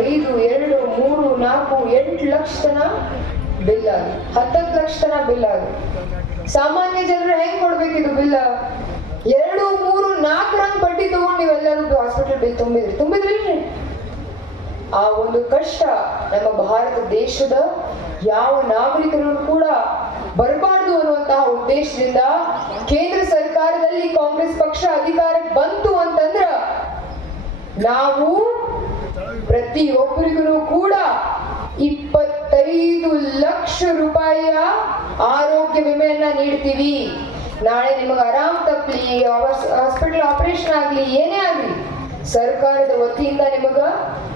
5, 2, 3, 4, 8 ಲಕ್ಷ ತನ ಬಿಲ್ ಆಗಿ 10 ಲಕ್ಷ ತನ ಬಿಲ್ ಆಗಿ ಸಾಮಾನ್ಯ ಜನರು ಹೆಂಗ್ ಕೊಡ್ಬೇಕಿದು ಬಿಲ್? 2, 3, 4 ರಂಗ್ ಬಡ್ಡಿ ತಗೊಂಡು ನೀವೆಲ್ಲರೂ ಹಾಸ್ಪಿಟಲ್ ಬಿಲ್ ತುಂಬಿದ್ರಿ. ಆ ಒಂದು ಕಷ್ಟ ನಮ್ಮ ಭಾರತ ದೇಶದ ಯಾವ ನಾಗರಿಕರು ಕೂಡ ಬರಬಾರ್ದು ಅನ್ನುವಂತಹ ಉದ್ದೇಶದಿಂದ ಕೇಂದ್ರ ಸರ್ಕಾರದಲ್ಲಿ ಕಾಂಗ್ರೆಸ್ ಪಕ್ಷ ಅಧಿಕಾರಕ್ಕೆ ಬಂತು ಅಂತಂದ್ರ ನಾವು ಪ್ರತಿಯೊಬ್ಬರಿಗೂ ಕೂಡ 25 ಲಕ್ಷ ರೂಪಾಯಿಯ ಆರೋಗ್ಯ ವಿಮೆಯನ್ನ ನೀಡ್ತೀವಿ. ನಾಳೆ ನಿಮಗೆ ಆರಾಮ್ ತಪ್ಪಲಿ, ಹಾಸ್ಪಿಟಲ್ ಆಪರೇಷನ್ ಆಗ್ಲಿ, ಏನೇ ಆಗ್ಲಿ, ಸರ್ಕಾರದ ವತಿಯಿಂದ ನಿಮಗ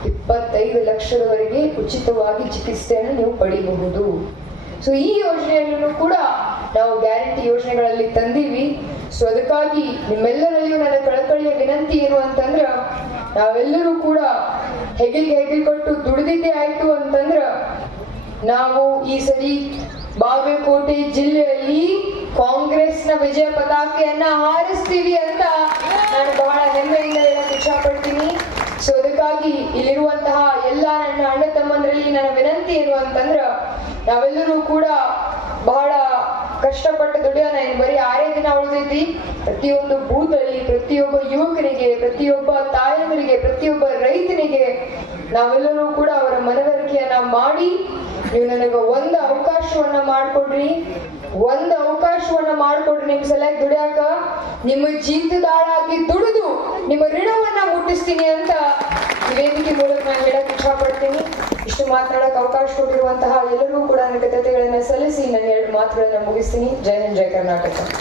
25 ಲಕ್ಷದವರೆಗೆ ಉಚಿತವಾಗಿ ಚಿಕಿತ್ಸೆಯನ್ನು ನೀವು ಪಡಿಬಹುದು. ಸೊ ಈ ಯೋಜನೆಯನ್ನು ಕೂಡ ನಾವು ಗ್ಯಾರಂಟಿ ಯೋಜನೆಗಳಲ್ಲಿ ತಂದೀವಿ. ಸೊ ಅದಕ್ಕಾಗಿ ನಿಮ್ಮೆಲ್ಲರಲ್ಲಿಯೂ ನನ್ನ ಕಳಕಳಿಯ ವಿನಂತಿ ಏನು ಅಂತಂದ್ರ, ನಾವೆಲ್ಲರೂ ಕೂಡ ಹೆಗಲಿಗೆ ಕೊಟ್ಟು ದುಡಿದಿದ್ದೇ ಆಯ್ತು ಅಂತಂದ್ರ ನಾವು ಈ ಸರಿ ಬಾಗಲಕೋಟೆ ಜಿಲ್ಲೆಯಲ್ಲಿ ಕಾಂಗ್ರೆಸ್ನ ವಿಜಯ ಪತಾಕೆಯನ್ನ ಹಾರಿಸ್ತೀವಿ ಅಂತ ನಾನು ಬಹಳ ಹೆಮ್ಮೆಯಿಂದ ಹೇಳಕ್ ಇಚ್ಛ ಪಡ್ತೀನಿ. ಸೊ ಅದಕ್ಕಾಗಿ ಇಲ್ಲಿರುವಂತಹ ಎಲ್ಲ ನನ್ನ ಅಣ್ಣ ತಮ್ಮಂದ್ರಲ್ಲಿ ನನ್ನ ವಿನಂತಿ ಏನು ಅಂತಂದ್ರ, ನಾವೆಲ್ಲರೂ ಕೂಡ ಬಹಳ ಕಷ್ಟಪಟ್ಟು ದುಡಿಯೋಣ. ಇನ್ನು ಬರೀ 6 ದಿನ ಉಳಿದೈತಿ. ಪ್ರತಿಯೊಂದು ಬೂತ್ ಅಲ್ಲಿ ಪ್ರತಿಯೊಬ್ಬ ಯುವಕನಿಗೆ, ಪ್ರತಿಯೊಬ್ಬ ತಾಯಂದರಿಗೆ, ಪ್ರತಿಯೊಬ್ಬ ರೈತನಿಗೆ ನಾವೆಲ್ಲರೂ ಕೂಡ ಅವರ ಮನವರಿಕೆಯನ್ನ ಮಾಡಿ, ನೀವು ನನಗೆ ಒಂದು ಅವಕಾಶವನ್ನ ಮಾಡಿಕೊಡ್ರಿ ನಿಮ್ ಸಲಹೆ ದುಡಿಯಾಕ, ನಿಮ್ಮ ಜೀತದಾಳಾಗಿ ದುಡಿದು ನಿಮ್ಮ ಋಣವನ್ನ ಮುಟ್ಟಿಸ್ತೀನಿ ಅಂತ ವೇದಿಕೆ ಮೂಲಕ ನಾನು ಹೇಳಕ್ ಇಚ್ಛ ಪಡ್ತೀನಿ. ಇಷ್ಟು ಮಾತನಾಡಕ್ ಅವಕಾಶ ಕೊಟ್ಟಿರುವಂತಹ ಎಲ್ಲರಿಗೂ ಕೂಡ ನನ್ನ ಕೃತಜ್ಞತೆಗಳನ್ನ ಸಲ್ಲಿಸಿ ನನ್ನ 2 ಮಾತುಗಳನ್ನ ಮುಗಿಸ್ತೀನಿ. ಜೈ ಹಿಂದ್, ಜೈ ಕರ್ನಾಟಕ.